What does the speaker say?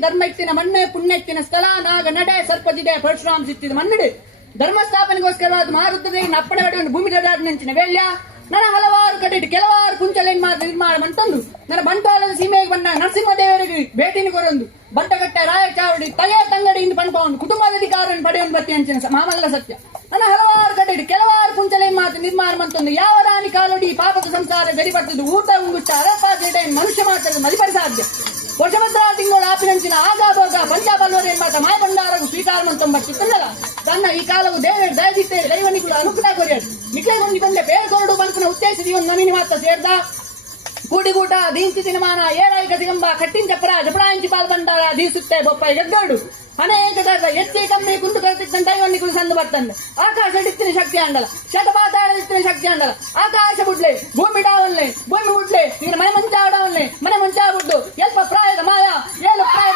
ಧರ್ಮ ಇತ್ತಿನ ಮಣ್ಣೆ ಪುಣ್ಯ ಇತ್ತಿನ ಸ್ಥಳ ನಾಗ ನಡೆ ಸರ್ಪಜಿದೆ ಪರಶುರಾಮ ಸಿತ್ತಿದ ಮನ್ನಡೆ ಧರ್ಮ ಸ್ಥಾಪನೆಗೋಸ್ಕರವಾದ ಮಾರುದ್ರದೇವಿನ ಅಪ್ಪಣೆ ಪಡೆಯುವ ಭೂಮಿ ನೆಂಚಿನ ವೇಳ್ಯ ನನ್ನ ಹಲವಾರು ಕಡೆ ಕೆಲವಾರು ಕುಂಚಲೇನ್ ನಿರ್ಮಾಣ ಮಂತಂದು ನನ್ನ ಬಂಟ್ವಾಳದ ಸೀಮೆಗೆ ಬಂದ ನರಸಿಂಹದೇವರಿಗೆ ಭೇಟಿನ ಕೊರೊಂದು ಬಂಟಗಟ್ಟೆ ರಾಯಚಾವಡಿ ತಯ ತಂಗಡಿಯಿಂದ ಪಂಪವನ್ನು ಕುಟುಂಬದ ಅಧಿಕಾರವನ್ನು ಪಡೆಯುವ ಬತ್ತಿ ಅಂಚಿನ ಮಾಮಲ್ಲ ಸತ್ಯ ನನ್ನ ಹಲವಾರು ಕಡೆ ಕೆಲವಾರು ಕುಂಚಲೇನ್ ನಿರ್ಮಾಣ ಮಂತಂದು ಯಾವ ರಾಣಿ ಕಾಲಡಿ ಪಾಪದ ಸಂಸಾರ ಗಡಿಪಟ್ಟದು ಊಟ ಉಂಗುಚ್ಚ ಅರಪ ಜೇಡ ಮನುಷ್ಯ ಮಾತ್ರ ಮರಿಪರಿ ಸಾಧ್ಯ ವರ್ಷಭದ್ರ ತಿಂಗಳು ಆಪಿನಂಚಿನ ಆಗಾಭೋಗ ಪಂಚಾಬಲ್ವರ ಎಂಬಾತ ಮಾಯ ಭಂಡಾರಗೂ ಸ್ವೀಕಾರ ಮಂತೊಂಬತ್ತಿತ್ತಲ್ಲ ತನ್ನ ಈ ಕಾಲವು ದೇವರ ದಯದಿತ್ತೆ ದೈವನಿಗಳು ಅನುಕೂಲ ಕೊರಿಯರು ಮಿಕ್ಲೆಗೊಂಡು ಬಂದೆ ಬೇರ್ಕೊರಡು ಬಂಕನ ಉತ್ತೇಜಿಸಿ ಒಂದು ಮನಿನಿ ಮಾತ್ರ ಸೇರ್ದ ಕೂಡಿಗೂಟ ದೀಂಚಿ ದಿನಮಾನ ಏರಾಯಿ ಗತಿಗಂಬ ಕಟ್ಟಿನ ಚಪ್ಪರ ಜಪಡಾಂಚಿ ಪಾಲ್ಬಂಡಾರ ದೀಸುತ್ತೆ ಬೊಪ್ಪಾಯಿ ಗದ್ದೋಡು ಅನೇಕ ದರ್ಗ ಎಚ್ಚೆ ಕಮ್ಮಿ ಕುಂದು ಕರೆತಿದ್ದ ದೈವನಿಗಳು ಸಂದು ಬರ್ತಂದು ಆಕಾಶ ಡಿತ್ತಿನ ಶಕ್ತಿ ಅಂಡಲ ಶತಪಾತಾಡಿತ್ತಿನ ಶಕ್ತಿ ಅಂಡಲ ಆಕಾಶ ಬುಡ್ಲೆ ಭೂಮಿ ಡಾವನ್ಲೆ ಭೂಮಿ ಬುಡ್ಲೆ ನೀನು ಮನೆ ಮುಂಚಾಡವನ್ಲೆ ಮನೆ ಮುಂಚಾಬಿಟ್ಟು ಎಲ್ಪ ಪ್ರಾಯದ ಮಾಯ ಏಳು ಪ್ರಾಯದ